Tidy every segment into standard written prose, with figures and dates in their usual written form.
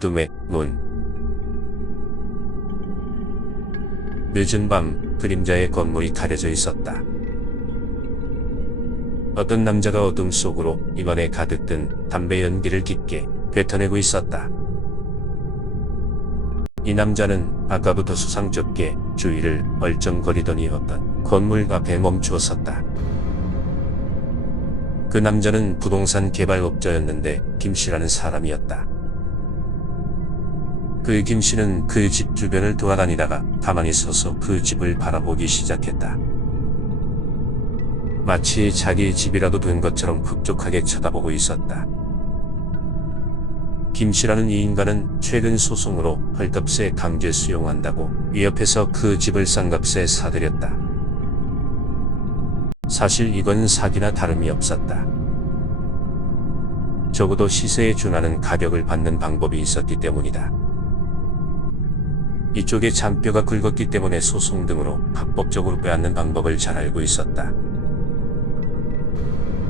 어둠의 문. 늦은 밤 그림자의 건물이 가려져 있었다. 어떤 남자가 어둠 속으로 입안에 가득 든 담배 연기를 깊게 뱉어내고 있었다. 이 남자는 아까부터 수상쩍게 주위를 얼쩡거리더니 어떤 건물 앞에 멈추어 섰다. 그 남자는 부동산 개발업자였는데 김씨라는 사람이었다. 그 김씨는 그 집 주변을 돌아다니다가 가만히 서서 그 집을 바라보기 시작했다. 마치 자기 집이라도 된 것처럼 흡족하게 쳐다보고 있었다. 김씨라는 이 인간은 최근 소송으로 헐값에 강제 수용한다고 위협해서 그 집을 싼값에 사들였다. 사실 이건 사기나 다름이 없었다. 적어도 시세에 준하는 가격을 받는 방법이 있었기 때문이다. 이쪽에 잔뼈가 굵었기 때문에 소송 등으로 합법적으로 빼앗는 방법을 잘 알고 있었다.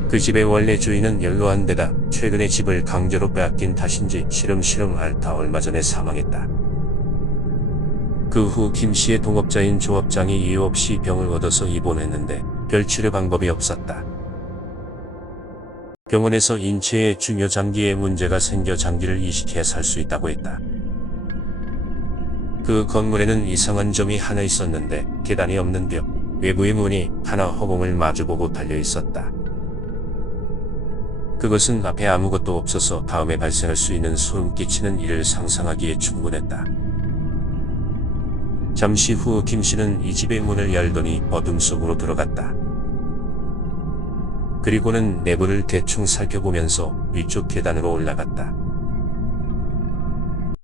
그 집의 원래 주인은 연로한 데다 최근에 집을 강제로 빼앗긴 탓인지 시름시름 앓다 얼마 전에 사망했다. 그 후 김씨의 동업자인 조업장이 이유 없이 병을 얻어서 입원했는데 별 치료 방법이 없었다. 병원에서 인체에 중요 장기에 문제가 생겨 장기를 이식해 살 수 있다고 했다. 그 건물에는 이상한 점이 하나 있었는데 계단이 없는 벽, 외부의 문이 하나 허공을 마주보고 달려 있었다. 그것은 앞에 아무것도 없어서 다음에 발생할 수 있는 소름 끼치는 일을 상상하기에 충분했다. 잠시 후 김씨는 이 집의 문을 열더니 어둠 속으로 들어갔다. 그리고는 내부를 대충 살펴보면서 위쪽 계단으로 올라갔다.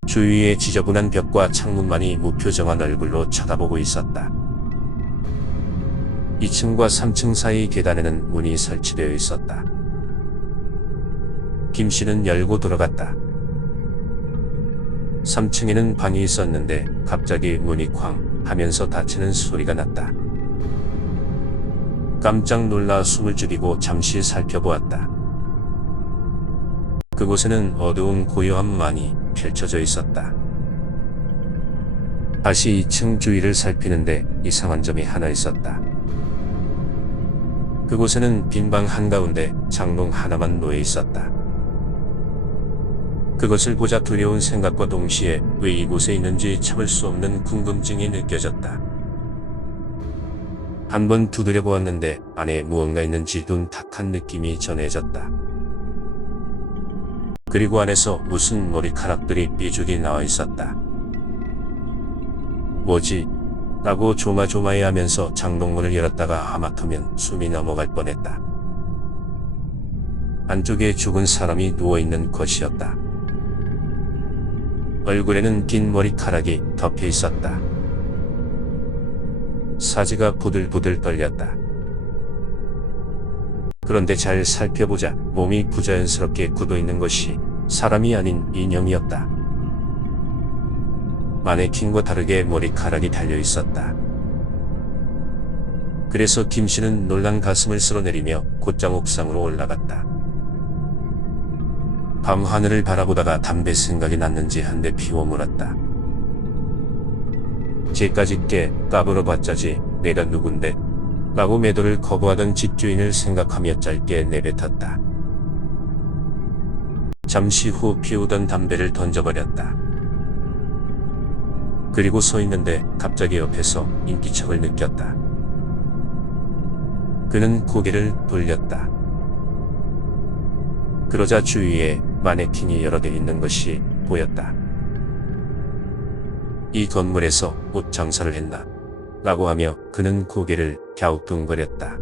주위의 지저분한 벽과 창문만이 무표정한 얼굴로 쳐다보고 있었다. 2층과 3층 사이 계단에는 문이 설치되어 있었다. 김씨는 열고 들어갔다. 3층에는 방이 있었는데 갑자기 문이 쾅 하면서 닫히는 소리가 났다. 깜짝 놀라 숨을 죽이고 잠시 살펴보았다. 그곳에는 어두운 고요함만이 펼쳐져 있었다. 다시 2층 주위를 살피는데 이상한 점이 하나 있었다. 그곳에는 빈 방 한가운데 장롱 하나만 놓여 있었다. 그것을 보자 두려운 생각과 동시에 왜 이곳에 있는지 참을 수 없는 궁금증이 느껴졌다. 한번 두드려 보았는데 안에 무언가 있는지 둔탁한 느낌이 전해졌다. 그리고 안에서 무슨 머리카락들이 삐죽이 나와 있었다. 뭐지? 라고 조마조마해하면서 장롱문을 열었다가 하마터면 숨이 넘어갈 뻔했다. 안쪽에 죽은 사람이 누워있는 것이었다. 얼굴에는 긴 머리카락이 덮여 있었다. 사지가 부들부들 떨렸다. 그런데 잘 살펴보자 몸이 부자연스럽게 굳어있는 것이 사람이 아닌 인형이었다. 마네킹과 다르게 머리카락이 달려있었다. 그래서 김씨는 놀란 가슴을 쓸어내리며 곧장 옥상으로 올라갔다. 밤 하늘을 바라보다가 담배 생각이 났는지 한 대 피워 물었다. 쟤까지 깨 까불어봤자지 내가 누군데? 라고 매도를 거부하던 집주인을 생각하며 짧게 내뱉었다. 잠시 후 피우던 담배를 던져버렸다. 그리고 서 있는데 갑자기 옆에서 인기척을 느꼈다. 그는 고개를 돌렸다. 그러자 주위에 마네킹이 여러 개 있는 것이 보였다. 이 건물에서 옷 장사를 했나? 라고 하며 그는 고개를 갸우뚱거렸다.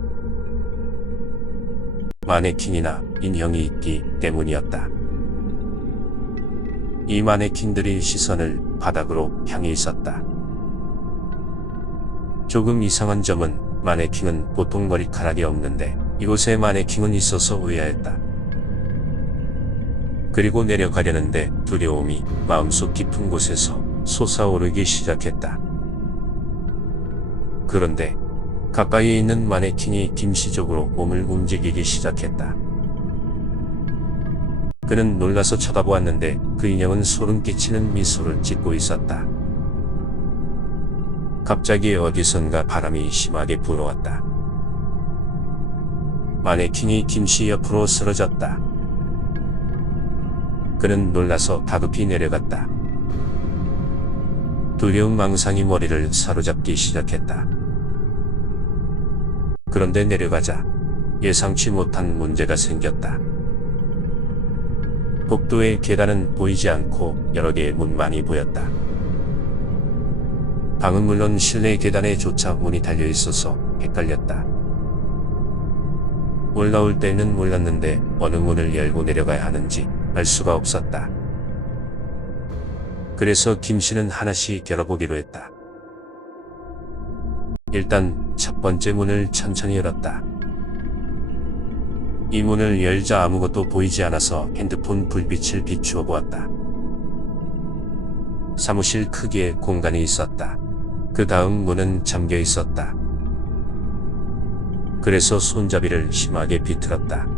마네킹이나 인형이 있기 때문이었다. 이 마네킹들이 시선을 바닥으로 향해 있었다. 조금 이상한 점은 마네킹은 보통 머리카락이 없는데 이곳에 마네킹은 있어서 의아했다. 그리고 내려가려는데 두려움이 마음속 깊은 곳에서 솟아오르기 시작했다. 그런데 가까이에 있는 마네킹이 김씨 쪽으로 몸을 움직이기 시작했다. 그는 놀라서 쳐다보았는데 그 인형은 소름 끼치는 미소를 짓고 있었다. 갑자기 어디선가 바람이 심하게 불어왔다. 마네킹이 김씨 옆으로 쓰러졌다. 그는 놀라서 다급히 내려갔다. 두려운 망상이 머리를 사로잡기 시작했다. 그런데 내려가자 예상치 못한 문제가 생겼다. 복도의 계단은 보이지 않고 여러 개의 문만이 보였다. 방은 물론 실내 계단에 조차 문이 달려 있어서 헷갈렸다. 올라올 때는 몰랐는데 어느 문을 열고 내려가야 하는지 알 수가 없었다. 그래서 김씨는 하나씩 열어보기로 했다. 일단 첫 번째 문을 천천히 열었다. 이 문을 열자 아무것도 보이지 않아서 핸드폰 불빛을 비추어 보았다. 사무실 크기의 공간이 있었다. 그 다음 문은 잠겨 있었다. 그래서 손잡이를 심하게 비틀었다.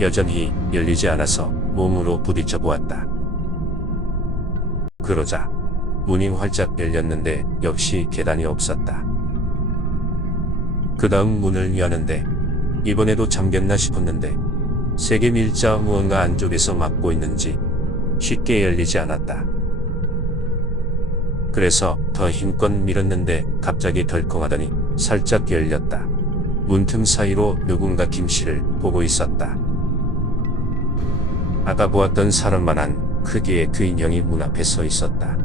여전히 열리지 않아서 몸으로 부딪혀 보았다. 그러자 문이 활짝 열렸는데 역시 계단이 없었다. 그 다음 문을 여는데 이번에도 잠겼나 싶었는데 세게 밀자 무언가 안쪽에서 막고 있는지 쉽게 열리지 않았다. 그래서 더 힘껏 밀었는데 갑자기 덜컹하더니 살짝 열렸다. 문틈 사이로 누군가 김씨를 보고 있었다. 아까 보았던 사람만한 크기의 그 인형이 문 앞에 서 있었다.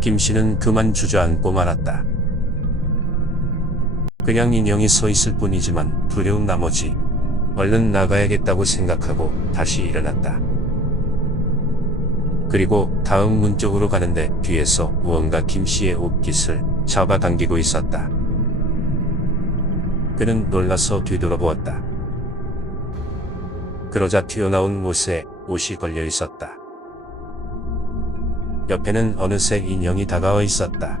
김씨는 그만 주저앉고 말았다. 그냥 인형이 서 있을 뿐이지만 두려운 나머지 얼른 나가야겠다고 생각하고 다시 일어났다. 그리고 다음 문 쪽으로 가는데 뒤에서 무언가 김씨의 옷깃을 잡아당기고 있었다. 그는 놀라서 뒤돌아보았다. 그러자 튀어나온 못에 옷이 걸려 있었다. 옆에는 어느새 인형이 다가와 있었다.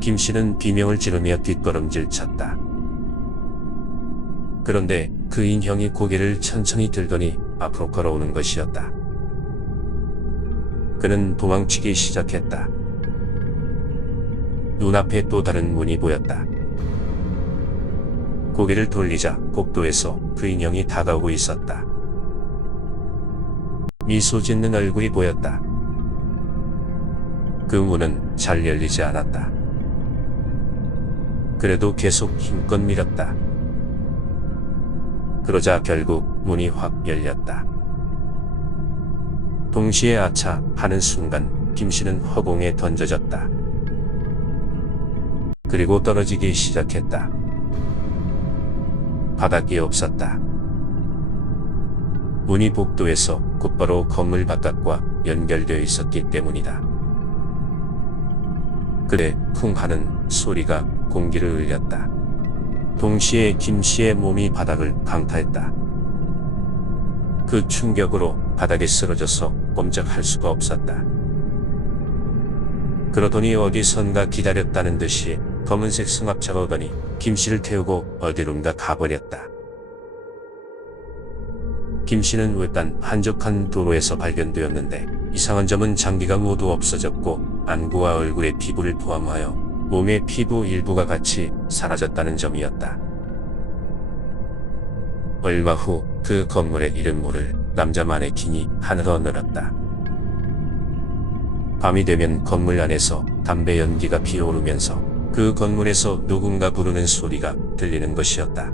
김씨는 비명을 지르며 뒷걸음질 쳤다. 그런데 그 인형이 고개를 천천히 들더니 앞으로 걸어오는 것이었다. 그는 도망치기 시작했다. 눈앞에 또 다른 문이 보였다. 고개를 돌리자 복도에서 그 인형이 다가오고 있었다. 미소 짓는 얼굴이 보였다. 그 문은 잘 열리지 않았다. 그래도 계속 힘껏 밀었다. 그러자 결국 문이 확 열렸다. 동시에 아차 하는 순간 김씨는 허공에 던져졌다. 그리고 떨어지기 시작했다. 바닥이 없었다. 문이 복도에서 곧바로 건물 바깥과 연결되어 있었기 때문이다. 그래 쿵 하는 소리가 공기를 울렸다. 동시에 김씨의 몸이 바닥을 강타했다. 그 충격으로 바닥에 쓰러져서 꼼짝할 수가 없었다. 그러더니 어디선가 기다렸다는 듯이 검은색 승합차가 오더니 김씨를 태우고 어디론가 가버렸다. 김씨는 외딴 한적한 도로에서 발견되었는데 이상한 점은 장기가 모두 없어졌고 안구와 얼굴의 피부를 포함하여 몸의 피부 일부가 같이 사라졌다는 점이었다. 얼마 후 그 건물의 이름 모를 남자 마네킹이 하늘어 늘었다. 밤이 되면 건물 안에서 담배 연기가 피어오르면서 그 건물에서 누군가 부르는 소리가 들리는 것이었다.